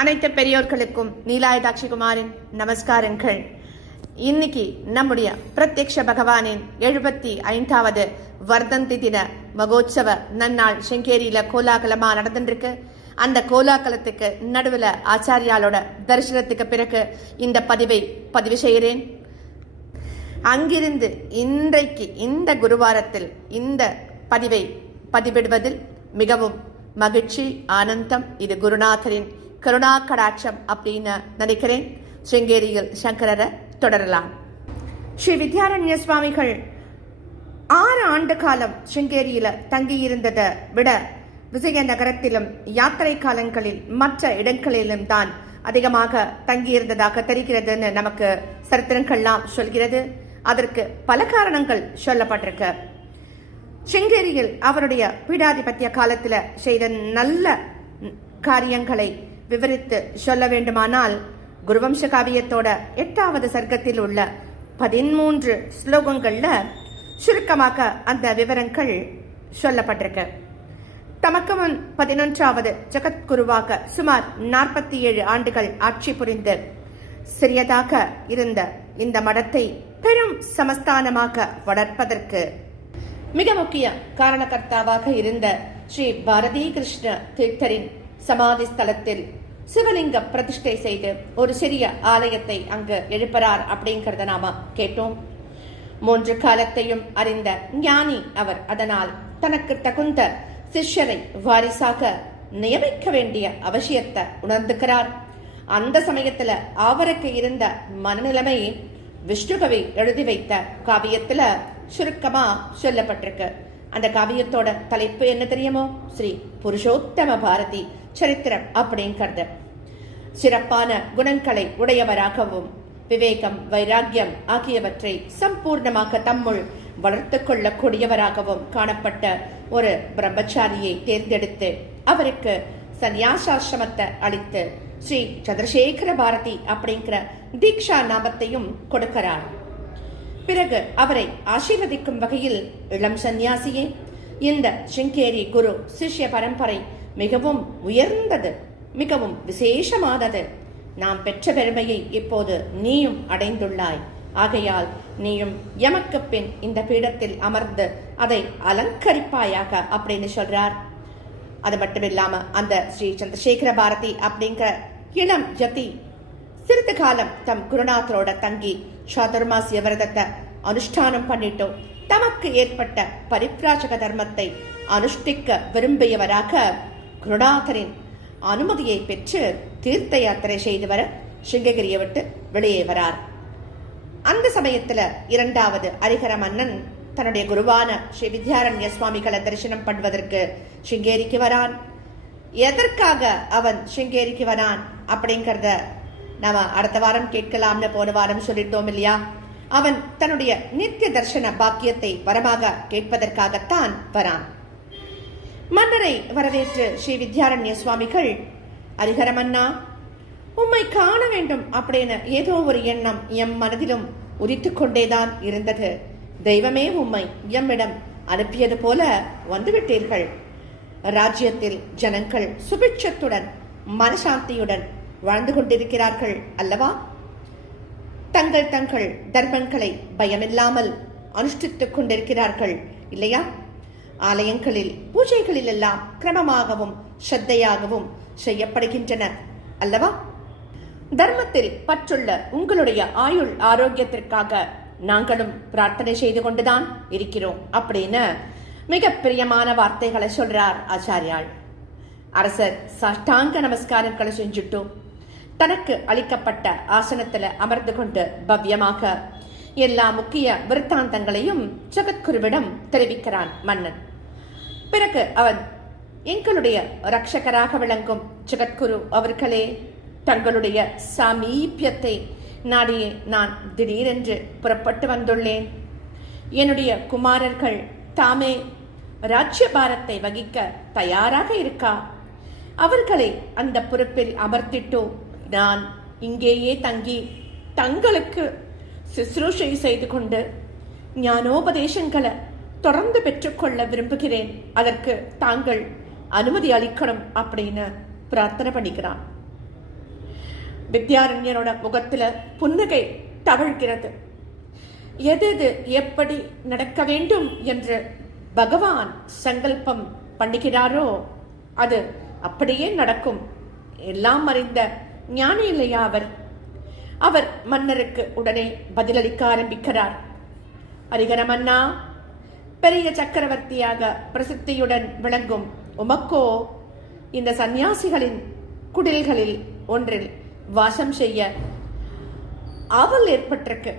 அனைத்து பெரியோர்களுக்கும் நீலாயதாட்சி குமாரின் நமஸ்காரங்கள். இன்னைக்கு நம்முடைய பிரத்யக்ஷ பகவானின் எழுபத்தி ஐந்தாவது வர்தந்தி தின மகோத்சவ நன்னாள் செங்கேரியில கோலாகலமா நடந்துருக்கு அந்த கோலாகலத்துக்கு நடுவில் ஆச்சாரியாலோட தரிசனத்துக்கு பிறகு இந்த பதிவை பதிவு செய்கிறேன். அங்கிருந்து இன்றைக்கு இந்த குருவாரத்தில் இந்த பதிவை பதிவிடுவதில் மிகவும் மகிழ்ச்சி ஆனந்தம். இது குருநாதரின் கருணா கடாட்சம் அப்படின்னு நினைக்கிறேன். சிங்கேரியில் சங்கரரை தொடரலாம். ஸ்ரீ வித்யாரண்ய சுவாமிகள் ஆறு ஆண்டு காலம் சிங்கேரியில தங்கியிருந்ததை விட விஜயநகரத்திலும் யாத்திரை காலங்களில் மற்ற இடங்களிலும் தான் அதிகமாக தங்கியிருந்ததாக தெரிகிறதுன்னு நமக்கு சரித்திரங்கள்லாம் சொல்கிறது. அதற்கு பல காரணங்கள் சொல்லப்பட்டிருக்கு. சிங்கேரியில் அவருடைய பீடாதிபத்திய காலத்தில் செய்த நல்ல காரியங்களை விவரித்து சொல்ல வேண்டுமானால் குருவம்ச காவியத்தோட எட்டாவது சர்க்கத்தில் உள்ள பதிமூன்று ஸ்லோகங்கள்ல சுருக்கமாக அந்த விவரங்கள் சொல்லப்பட்டிருக்கு. தமக்கு முன் பதினொன்றாவது ஜெகத்குருவாக சுமார் நாற்பத்தி ஏழு ஆண்டுகள் ஆட்சி புரிந்து சிறியதாக இருந்த இந்த மடத்தை பெரும் சமஸ்தானமாக வளர்ப்பதற்கு மிக முக்கிய காரணகர்த்தாவாக இருந்த ஸ்ரீ பாரதி கிருஷ்ண தீர்த்தரின் சமாதி ஸ்தலத்தில் சிவலிங்க பிரதிஷ்டை செய்து ஒரு சிறிய ஆலயத்தை அங்கு எழுப்புறார் அப்படிங்கிறத நாம கேட்டோம். மூன்று காலத்தையும் அறிந்த ஞானி அவர் அதனால் தனக்கு தகுந்த சிஷ்யரை வாரிசாக நியமிக்க வேண்டிய அவசியத்தை உணர்ந்துக்கிறார். அந்த சமயத்துல அவருக்கு இருந்த மனநிலைமை விஷ்ணுகவி எழுதி வைத்த காவியத்துல சுருக்கமா சொல்லப்பட்டிருக்கு. அந்த காவியத்தோட தலைப்பு என்ன தெரியுமோ? ஸ்ரீ புருஷோத்தம பாரதி சரித்திரம் அப்படிங்கிறது சிறப்பான குணங்களை உடையவராகவும் விவேகம் வைராக்கியம் ஆகியவற்றை சம்பூர்ணமாக தம்முள் வளர்த்து கொள்ளக்கூடியவராகவும் காணப்பட்ட ஒரு பிரம்மச்சாரியை தேர்ந்தெடுத்து அவருக்கு சந்யாசாசிரமத்தை அளித்து ஸ்ரீ சந்திரசேகர பாரதி அப்படிங்கிற தீக்ஷா நாமத்தையும் கொடுக்கிறார். பிறகு அவரை ஆசீர்வதிக்கும் வகையில் இளம் சந்நியாசியே இந்த சிங்கேரி குரு சிஷ்ய பரம்பரை மிகவும் உயர்ந்தது மிகவும் விசேஷமானது. நாம் பெற்ற பெருமையை இப்போது நீயும் அடைந்துள்ளாய். ஆகையால் நீயும் எமக்கு பின் இந்த பீடத்தில் அமர்ந்து அதை அலங்கரிப்பாயாக அப்படின்னு சொல்றார். அது மட்டும் இல்லாம அந்த ஸ்ரீ சந்திரசேகர பாரதி அப்படிங்கிற இளம் ஜதி சிறிது காலம் தம் குருநாதரோட தங்கி சாதுர்மாசிய விரதத்தை அனுஷ்டானம் பண்ணிட்டோம். தமக்கு ஏற்பட்ட பரிப்ராஜக தர்மத்தை அனுஷ்டிக்க விரும்பியவராக குருநாதரின் அனுமதியை பெற்று தீர்த்த யாத்திரை செய்து வர சிங்ககிரியை விட்டு வெளியே வரார். அந்த சமயத்துல இரண்டாவது அரிகர மன்னன் தன்னுடைய குருவான ஸ்ரீ வித்யாரண்ய சுவாமிகளை தரிசனம் பண்ணுவதற்கு சிங்கேரிக்கு வரான். எதற்காக அவன் சிங்கேரிக்கு வரான் அப்படிங்கிறத நாம அடுத்த வாரம் கேட்கலாம்னு போன வாரம் சொல்லிட்டோம் இல்லையா? அவன் தன்னுடைய நித்திய தர்சன பாக்கியத்தை வரமாக கேட்பதற்காகத்தான் வரான். மன்னரை வரவேற்று ஸ்ரீ வித்யாரண்ய சுவாமிகள் அரிகரமன்னா உம்மை காண வேண்டும் அப்படின்னு ஏதோ ஒரு எண்ணம் எம் மனதிலும் உதித்து கொண்டேதான் இருந்தது. தெய்வமே உம்மை எம்மிடம் அனுப்பியது போல வந்துவிட்டீர்கள். ராஜ்யத்தில் ஜனங்கள் சுபிட்சத்துடன் மனசாந்தியுடன் வாழ்ந்து கொண்டிருக்கிறார்கள் அல்லவா? தங்கள் தங்கள் தர்மங்களை பயமில்லாமல் அனுஷ்டித்துக் கொண்டிருக்கிறார்கள் இல்லையா? ஆலயங்களில் பூஜைகளில் எல்லாம் கிரமமாகவும் ஸ்ரத்தையாகவும் செய்யப்படுகின்றன அல்லவா? தர்மத்தில் பற்றுள்ள உங்களுடைய ஆயுள் ஆரோக்கியத்திற்காக நாங்களும் பிரார்த்தனை செய்து கொண்டுதான் இருக்கிறோம் அப்படின்னு மிக பிரியமான வார்த்தைகளை சொல்றார் ஆச்சாரியாள் அரசர் சாஷ்டாங்க நமஸ்காரங்களை செஞ்சுட்டும். தனக்கு அளிக்கப்பட்ட ஆசனத்தில் அமர்ந்து கொண்டு பவ்யமாக எல்லா முக்கிய விருத்தாந்தங்களையும் ஜெகத்குருவிடம் தெரிவிக்கிறான் மன்னன். பிறகு அவன் எங்களுடைய ரட்சகராக விளங்கும் ஜெகத்குரு அவர்களே தங்களுடைய சாமீபியத்தை நாடியே நான் திடீரென்று புறப்பட்டு வந்துள்ளேன். என்னுடைய குமாரர்கள் தாமே ராஜ்யபாரத்தை வகிக்க தயாராக இருக்கா? அவர்களை அந்த பொறுப்பில் அமர்த்திட்டோ? நான் இங்கேயே தங்கி தங்களுக்கு சுசுரூஷை செய்து கொண்டு ஞானோபதேசங்களை தொடர்ந்து பெற்றுக்கொள்ள விரும்புகிறேன். அதற்கு தாங்கள் அனுமதி அளிக்கணும் அப்படின்னு பிரார்த்தனை பண்ணிக்கிறான். வித்யாரண்யனோட முகத்துல புன்னகை தவழ்கிறது. எது எது எப்படி நடக்க வேண்டும் என்று பகவான் சங்கல்பம் பண்ணுகிறாரோ அது அப்படியே நடக்கும். எல்லாம் அறிந்த ஞானி இல்லையா அவர்? அவர் மன்னருக்கு உடனே பதிலளிக்க ஆரம்பிக்கிறார். ஹரிகர மன்னா பெரிய சக்கரவர்த்தியாக பிரசித்தியுடன் விளங்கும் உமக்கோ இந்த சந்நியாசிகளின் குடில்களில் ஒன்றில் வாசம் செய்ய அவள் ஏற்பட்டிருக்கு.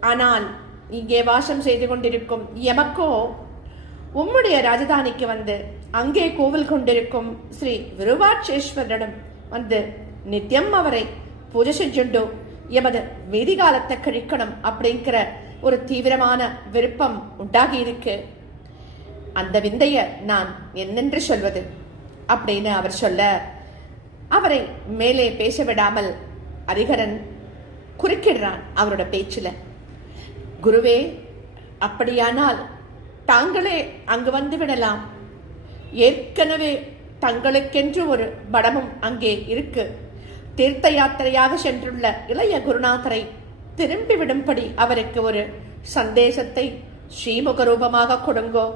ஆனால் இங்கே வாசம் செய்து கொண்டிருக்கும் எமக்கோ உம்முடைய ராஜதானிக்கு வந்து அங்கே கோவில் கொண்டிருக்கும் ஸ்ரீ விருவாட்சேஸ்வரரிடம் வந்து நித்தியம் அவரை பூஜை செஞ்சுண்டு எமது மீதி காலத்தை கழிக்கணும் அப்படிங்கிற ஒரு தீவிரமான விருப்பம் உண்டாகி இருக்கு அந்த விந்தைய நான் என்னென்று சொல்வது? அப்படின்னு அவர் சொல்ல அவரை மேலே பேச விடாமல் அரிகரன் குறுக்கிடுறான் அவரோட பேச்சில். குருவே அப்படியானால் தாங்களே அங்கு வந்து விடலாம். ஏற்கனவே தங்களுக்கென்று ஒரு படமும் அங்கே இருக்கு. தீர்த்த யாத்திரையாக சென்றுள்ள இளைய குருநாதரை திரும்பி விடும்படி அவருக்கு ஒரு சந்தேசத்தை ஸ்ரீமுக ரூபமாக கொடுங்கோ.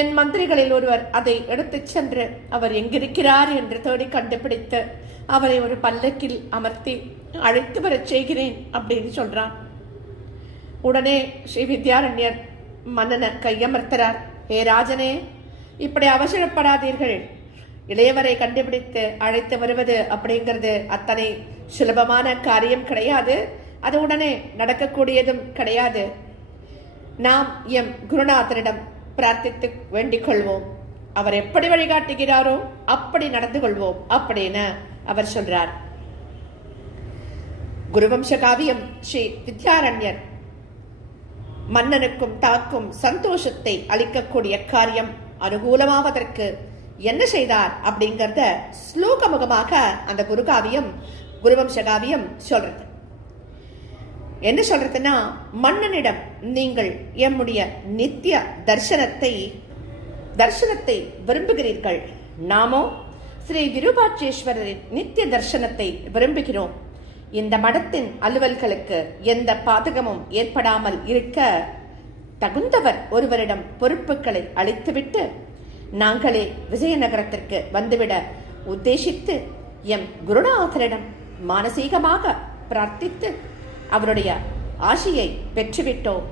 என் மந்திரிகளில் ஒருவர் அதை எடுத்துச் சென்று அவர் எங்கிருக்கிறார் என்று தேடி கண்டுபிடித்து அவரை ஒரு பல்லக்கில் அமர்த்தி அழைத்து வரச் செய்கிறேன் அப்படின்னு சொல்றான். உடனே ஸ்ரீ வித்யாரண்யர் மன்னனை கையமர்த்தரார் ஏ ராஜனே இப்படி அவசரப்படாதீர்கள். இளையவரை கண்டுபிடித்து அழைத்து வருவது அப்படிங்கிறது அத்தனை சுலபமான காரியம் கிடையாது. அது உடனே நடக்கக்கூடியதும் கிடையாது. நாம் எம் குருநாதனிடம் பிரார்த்தித்து வேண்டிக் கொள்வோம். அவர் எப்படி வழிகாட்டுகிறாரோ அப்படி நடந்து கொள்வோம் அப்படின்னு அவர் சொல்றார். குருவம்ச காவியம் ஸ்ரீ வித்யாரண்யர். மன்னனுக்கும் தாக்கும் சந்தோஷத்தை அளிக்கக்கூடிய காரியம் அனுகூலமாவதற்கு என்ன செய்தார் அப்படிங்கறத ஸ்லோக முகமாக அந்த குருகாவியம் குருவம்சகாவியம் சொல்றது. என்ன சொல்றதுன்னா மன்னனிடம் நீங்கள் எம்முடைய நித்திய தர்சனத்தை தர்சனத்தை விரும்புகிறீர்கள். நாமோ ஸ்ரீ விருபாட்சேஸ்வரரின் நித்திய தர்சனத்தை விரும்புகிறோம். இந்த மடத்தின் அலுவல்களுக்கு எந்த பாதகமும் ஏற்படாமல் இருக்க தகுந்தவர் ஒருவரிடம் பொறுப்புகளை அளித்துவிட்டு நாங்களே விஜயநகரத்திற்கு வந்துவிட உத்தேசித்து எம் குருநாதரிடம் மானசீகமாக பிரார்த்தித்து அவருடைய ஆசியை பெற்றுவிட்டோம்.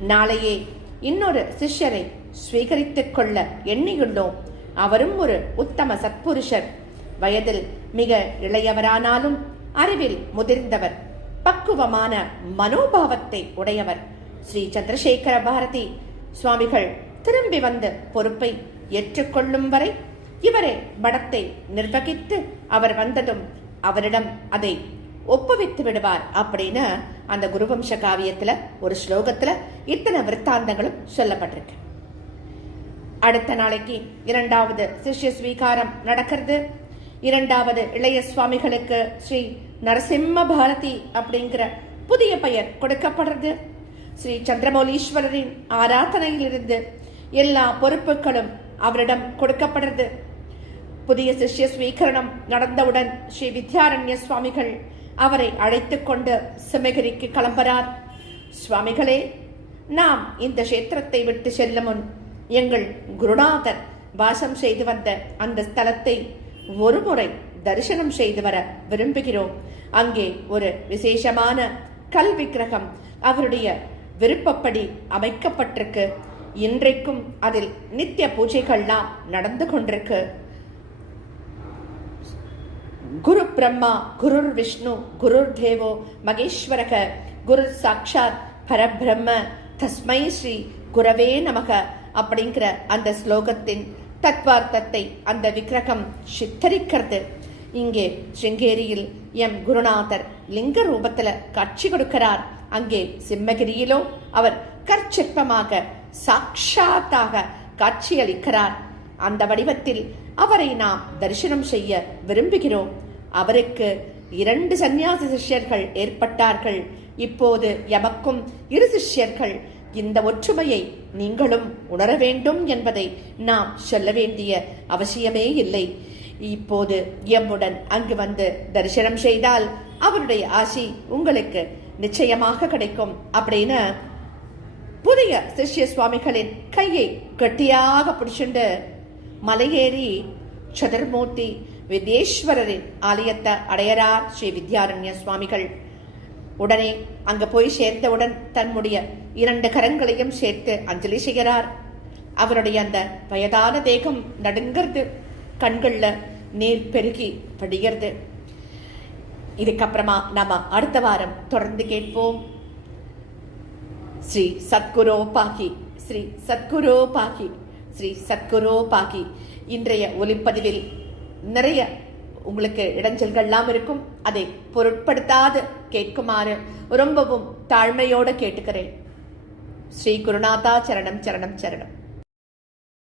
நாளையே இன்னொரு சிஷ்யரை ஸ்வீகரித்துக் கொள்ள எண்ணியுள்ளோம். அவரும் ஒரு உத்தம சத்புருஷர். வயதில் மிக இளையவரானாலும் அறிவில் முதிர்ந்தவர். பக்குவமான மனோபாவத்தை உடையவர். ஸ்ரீ சந்திரசேகர பாரதி. சுவாமிகள் திரும்பி வந்த பொறுப்பை ஏற்றுக்கொள்ளும் வரை இவரே படத்தை நிர்வகித்து அவர் வந்ததும் அவரிடம் அதை ஒப்புவித்து விடுவார் அப்படின்னு அந்த குருவம்ச காவியத்துல ஒரு ஸ்லோகத்துல இத்தனை விற்த்தாந்தங்களும் சொல்லப்பட்டிருக்கு. அடுத்த நாளைக்கு இரண்டாவது சிஷ்ய ஸ்வீகாரம் நடக்கிறது. இரண்டாவது இளைய சுவாமிகளுக்கு ஸ்ரீ நரசிம்ம பாரதி அப்படிங்கிற புதிய பெயர் கொடுக்கப்படுறது. ஸ்ரீ சந்திரமௌலீஸ்வரரின் ஆராதனையிலிருந்து எல்லா பொறுப்புகளும் அவரிடம் கொடுக்கப்படுறது. புதிய சிஷ்ய ஸ்வீகரணம் நடந்தவுடன் ஸ்ரீ வித்யாரண்ய சுவாமிகள் அவரை அழைத்து கொண்டு சிமகிரிக்கு கிளம்புறார். சுவாமிகளே நாம் இந்த கஷேத்திரத்தை விட்டு செல்லும் முன் எங்கள் குருநாதர் வாசம் செய்து வந்த அந்த ஸ்தலத்தை ஒருமுறை தரிசனம் செய்து வர விரும்புகிறோம். அங்கே ஒரு விசேஷமான கல் விக்கிரகம் அவருடைய விருப்பப்படி அமைக்கப்பட்டிருக்கு. இன்றைக்கும் அதில் நித்திய பூஜைகள்லாம் நடந்து கொண்டிருக்கு. குரு பிரம்மா குருர் விஷ்ணு குருர் தேவோ மகேஸ்வரக குரு சாக்ஷாத் பரபிரம்ம தஸ்மை ஸ்ரீ குரவே நமக அப்படிங்கிற அந்த ஸ்லோகத்தின் தத்வார்த்தத்தை அந்த விக்கிரகம் சித்தரிக்கிறது. இங்கே சிங்கேரியில் எம். குருநாதர் லிங்க ரூபத்துல காட்சி கொடுக்கிறார். அங்கே சிம்மகிரியிலோ அவர் கற்சிற்பமாக சாட்சாத்தாக காட்சியளிக்கிறார். அந்த வடிவத்தில் அவரை நாம் தரிசனம் செய்ய விரும்புகிறோம். அவருக்கு இரண்டு சந்நியாசி சிஷ்யர்கள் ஏற்பட்டார்கள். இப்போது எமக்கும் இரு சிஷ்யர்கள். இந்த ஒற்றுமையை நீங்களும் உணர வேண்டும் என்பதை நாம் சொல்ல வேண்டிய அவசியமே இல்லை. இப்போது எம்முடன் அங்கு வந்து தரிசனம் செய்தால் அவருடைய ஆசி உங்களுக்கு நிச்சயமாக கிடைக்கும். அப்படின்னு புதிய சிஷ்ய சுவாமிகளின் கையை கட்டியாக பிடிச்சுண்டு மலையேறி சதுர்மூர்த்தி வித்யேஸ்வரரின் ஆலயத்தை அடையறார் ஸ்ரீ வித்யாரண்ய சுவாமிகள். உடனே அங்கு போய் சேர்ந்தவுடன் தன்னுடைய இரண்டு கரங்களையும் சேர்த்து அஞ்சலி செய்கிறார். அவருடைய அந்த வயதான தேகம் நடுங்கிறது. கண்களில் நீர் பெருகி வடிகிறது இதுக்கப்புறமா நாம அடுத்த வாரம் தொடர்ந்து கேட்போம். ஸ்ரீ சத்குரோ பாகி ஸ்ரீ சத்குரோ பாகி ஸ்ரீ சத்குரோ பாகி இன்றைய ஒலிப்பதிவில் நிறைய உங்களுக்கு இடைஞ்சல்கள்லாம் இருக்கும். அதை பொருட்படுத்தாது கேட்குமாறு ரொம்பவும் தாழ்மையோடு கேட்டுக்கிறேன். ஸ்ரீ குருநாதா சரணம் சரணம் சரணம்.